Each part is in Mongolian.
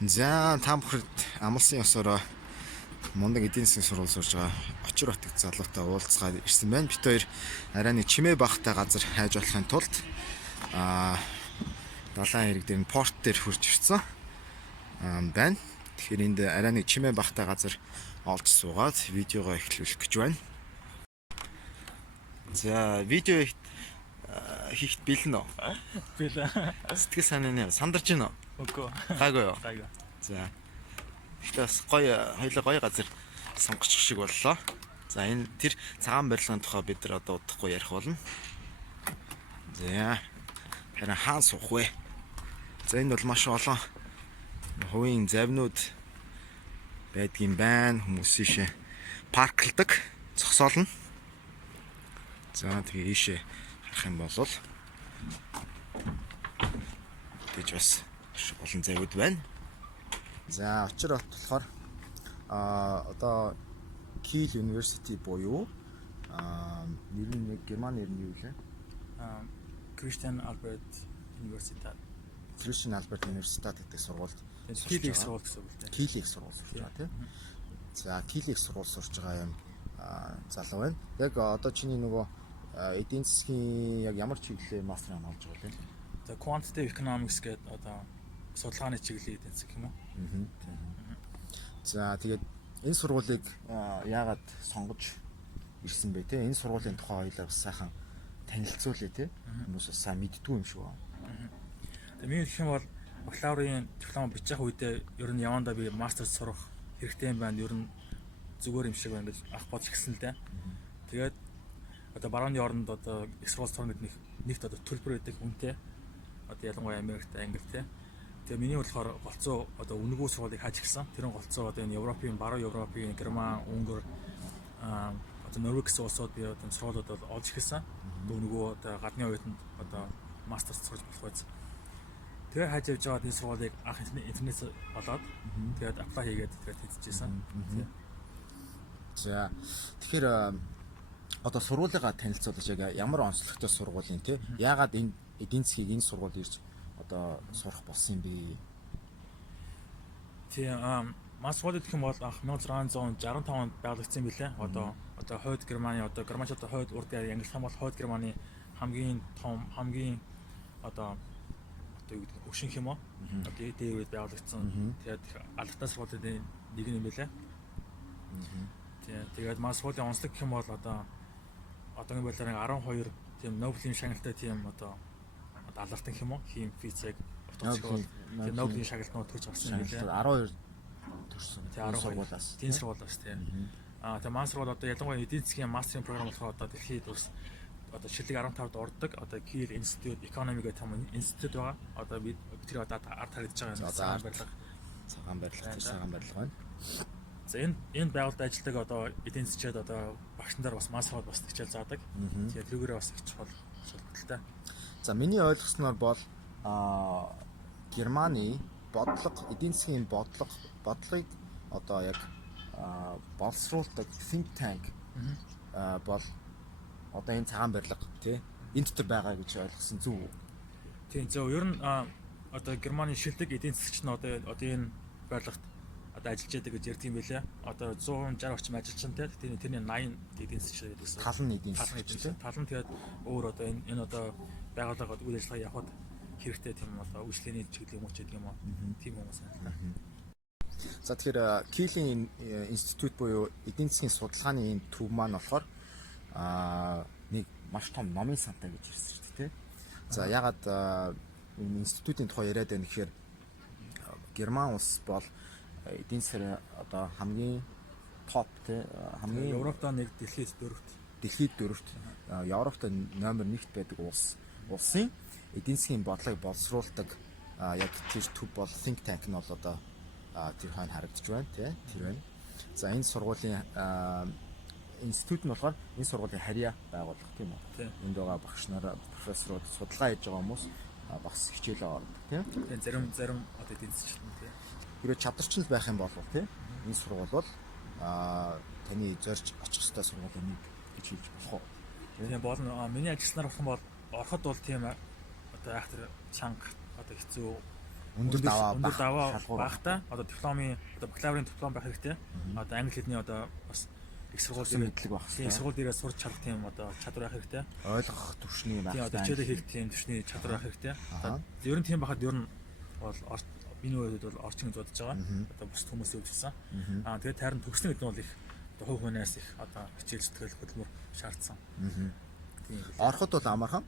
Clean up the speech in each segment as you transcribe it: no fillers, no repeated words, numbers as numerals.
За та бүхэнд амлсан ёсоор мундаг эдийн засгийн сурвалж сурж байгаа очир батг залуутай уулзгаад ирсэн байна. Бид хоёр арай нэг чимээ багтай газар хайж болохын тулд далайн хэрэг дээр порт дээр хурж ирсэн байна. Тэгэхээр энд арай нэг чимээ багтай газар олж суугаад видеогоо эхлүүлэх гэж байна. За видео хийхэд бэлэн үү? Бэлэн. Сэтгэл санааны сандарч байна уу? Үгүй. Гайгүй юу? Гайгүй. За. Ихтэй бас хоёулаа гоё газар сонгочих шиг боллоо. За энэ тэр цагаан барилгын тухай бид нар одоо удахгүй ярих болно. За. Харин хаан суух вэ? За энэ бол маш олон хувийн завнууд байдгийн байна. Хүмүүс ийшээ парклдаг, зогсоолно. За тэгээ ийшээ харах юм бол тэгж бас олон завуд байна. За очир бат болохоор одоо Kiel University буюу нэр нь Германы нэр нь юу вэ? Christian Albert Universität. Christian Albert Universität гэдэг сургуульд Kiel-ийг сурвалж гэсэн үг тийм. Kiel-ийг сурвалж сурж байгаа тийм. За Kiel-ийг сурвалж сурж байгаа юм залуу байна. Яг одоо чиний нөгөө эдийн засгийн яг ямар чиглэлээр мастерыг олж байгаа вэ? За quantitative economics гэдэг одоо судалгааны чиглэлийн эдийн засаг юм уу? За тэгээд энэ сургуулийг яагаад сонгож ирсэн бэ те? Энэ сургуулийн тухай хоёлаа бас сайхан танилцуулъя те. Хүмүүс бас сайн мэддгүй юм шиг байна. Тэгээд миний гэх юм бол бакалаврын диплом бичих үедээ ер нь явандаа би мастер сурах хэрэгтэй юм байна. Ер нь зүгээр юм шиг байна гэж ах бодож гисэн л дээ. Тэгээд одоо барууны оронд одоо их сургууль сурах гэдэг нэгт одоо төлбөр өгдөг үнэтэй. Одоо ялангуяа Америкт, Англид те. Тэгээ миний болохоор голцоо одоо үнэгүй сургуулийг хааж гисэн. Тэрэн голцоо одоо энэ Европын, баруун Европын, Герман, Унгар одоо Норвег гэсэн улсууд би одоо сургуулиуд бол олж гисэн. Үнэгүй одоо гадны оюутанд одоо мастер сурч болох байц. Тэгээ хааж явж байгаа энэ сургуулийг анх интернет болоод тэгээд apply хийгээд тэгээд хийчихсэн. За тэгэхээр одоо сургуулигаа танилцуулж яг ямар онцлогтой сургуулийн те? Яагаад энэ эдийн засгийг энэ сургуульд ирж одоо сурах болсон юм бэ? Тийм масгууд гэх юм бол анх 1665 онд байгуулагдсан билээ. Одоо хойд Германы одоо Германч одоо хойд урд ангилах юм бол хойд Германы хамгийн том хамгийн одоо юу гэдэг хөшинх юм уу? Одоо дээр үед байгуулагдсан. Тэгээд албатай сургуулийн нэг юм билээ. Тэгээд масгуудын онцлог гэх юм бол одоогийн байдлаар 12 тийм Нобелийн шагналтай тийм одоо алартан гэх юм уу? Хим физик тийм Нобелийн шагналтнууд төрж гарсан юм билээ. 12 төрсөн. Тийм 12 тийм сургуулиас тийм. Тэгээ мастер бол одоо ялангуяа эдийн засгийн мастерын програм болохоор одоо дэлхийд бас одоо шилдэг 15-д ордог. Одоо Kiel Institute Economy гэх том институт байгаа. Одоо бид тэр одоо ард харагдаж байгаа юм. Цагаан барилга байна. За энэ байгууллагад ажилладаг одоо эдийн засгчид одоо багшнаар бас мастерууд бас хичээл заадаг. Тэгээ тэрүүгээрээ бас их чухал шалтгаалтай. За миний ойлгосноор бол Германы эдийн засгийн бодлогыг одоо яг боловсруулдаг think tank бол одоо энэ цагаан барилга тий энэ дотор байгаа гэж ойлгосон зүг үү? Тийм зөв. Ер нь одоо Германы шилдэг эдийн засгч нь одоо энэ барилгад одоо ажиллаж байдаг гэж ярьд юм байлаа. Одоо 160 орчим ажилчинтай тэрний 80 эдийн засгч гэдэгсэн. Тал нь эдийн засгч. Тал нь тэгээд өөр одоо энэ одоо байгууллагад үйл ажиллагаа явахад хэрэгтэй тийм одоо үйлчлэгээний чиглэл юм уу ч гэдэг юм уу. Тийм хүмүүс байна. За тэгэхээр Kiel-ийн институт буюу эдийн засгийн судалгааны энэ төв маань болохоор нэг маш том номын сантай гэж ирсэн шүү дээ. За ягаад энэ институтын тухай яриад байна гэхээр Герман улс бол эдийн засгийн одоо хамгийн топ те хамгийн Европт нэг дэлхийд дөрөвт Европт номер 1-т байдаг улсын эдийн засгийн бодлогыг боловсруулдаг яг тэр төв бол think tank нь бол одоо тэр хойно харагдаж байна тий тэр байна. За энэ сургуулийн институт нь болохоор энэ сургуулийн харьяа байгууллага тийм үү? Энд байгаа багш нар профессорууд судалгаа хийж байгаа хүмүүс бас хичээлээ ордог тийм. Зарим одоо эдийн засгийн тий. Хэрвээ чадварчил байх юм бол тий энэ сургууль бол таны зорж очих ёстой сургуулийн нэг гэж хэлж болох уу? Тийм болно. Миний ажилснаар болох юм бол ороход бол тийм одоо яг тэр чанга одоо хэцүү Өндөр даваа багтаа одоо дипломын одоо бакалаврын диплом байх хэрэгтэй. Одоо англи хэлний одоо бас их сургууль мэдлэг байх хэрэгтэй. Тийм сургууль дээрээ сурч чадах тийм одоо чадвар байх хэрэгтэй. Ойлгох төвшний байх хэрэгтэй. Одоо хичээлээ хийх тийм төвшний чадвар байх хэрэгтэй. Ер нь тийм байхад ер нь бол миний үед бол орчин гэж бодож байгаа. Одоо бус хүмүүсийн үжилсэн. Тэгээд тайран төгснө гэдэг нь бол их одоо хувь хүнээс их одоо хичээл зүтгэл хөдөлмөр шаардсан. Тийм. Ороход бол амархан.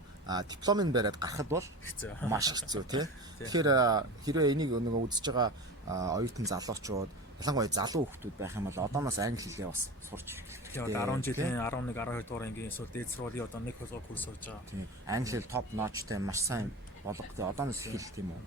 Дипломын бариад гарахад бол хэцүү. Маш хэцүү тий. Тэгэхээр хэрвээ энийг нөгөө үзэж байгаа оюутан залуучууд ялангуяа залуу хүмүүс байх юм бол одооноос англи хэлээ бас сурч тэгээд 10 жилийн 11 12 дугаар ангийн эсвэл дээд сургуулийн одоо нэг хөлөг курс сурж байгаа. Тийм. Англи хэл топ нотчтой маш сайн болгох одооноос хэлэх тийм үү.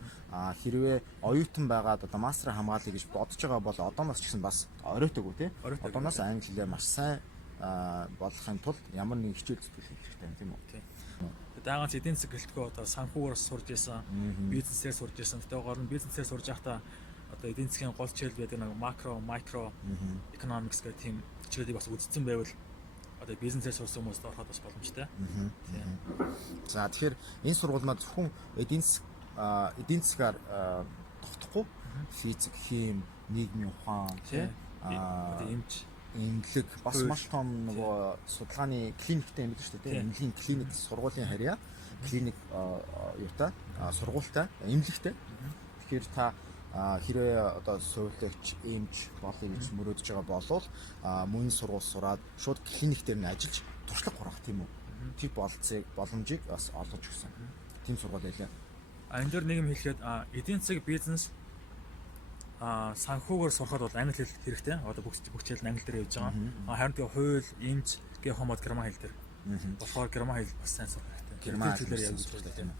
Хэрвээ оюутан байгаад одоо мастер хамгаалъя гэж бодож байгаа бол одооноос ч гэсэн бас оройтойгоо тий. Одооноос англи хэлээ маш сайн болгохын тулд ямар нэг хичээл зүтгэл хийх хэрэгтэй юм тийм үү. Даагаан эдийн засаг гэлтгөө одоо санхүүгээр сурж исэн, бизнесээр сурж исэн. Тэгтээ гол нь бизнесээр сурж байхдаа одоо эдийн засгийн гол чиглэл байдаг нэг макро, микро economics гэх тийм чиглэлийг бас үзсэн байвал одоо бизнесээр сурсан хүмүүст ороход бас боломжтой. За тэгэхээр энэ сургуулиуд зөвхөн эдийн засгаар тогтохгүй физик, хим, нийгмийн ухаан тий эмнэлэг бас маш том нөгөө судалгааны клиниктэй юм биш үү тий эмнэлгийн клиник сургуулийн харьяа клиник юутай сургуультай эмнэлэгтэй тэгэхээр та хэрвээ одоо сувилагч эмч болъё гэж мөрөөдөж байгаа болвол мөн сургууль сураад шууд клиник дээр нь ажиллаж туршлага гаргах тийм үү тэр боломжийг бас олгож өгсөн тийм сургууль байлаа. Энэ дөр нэг юм хэлэхэд эдийн засаг бизнес санхүүгээр сурахад бол англи хэл хэрэгтэй. Одоо бүх хичээл нь англи дээр явж байгаа. Харин тэгээ хууль, эмч, геохомод герман хэл дээр. Болохоор герман хэл бас сайн сурах хэрэгтэй. Герман хэлээр явж байгаа тийм үү.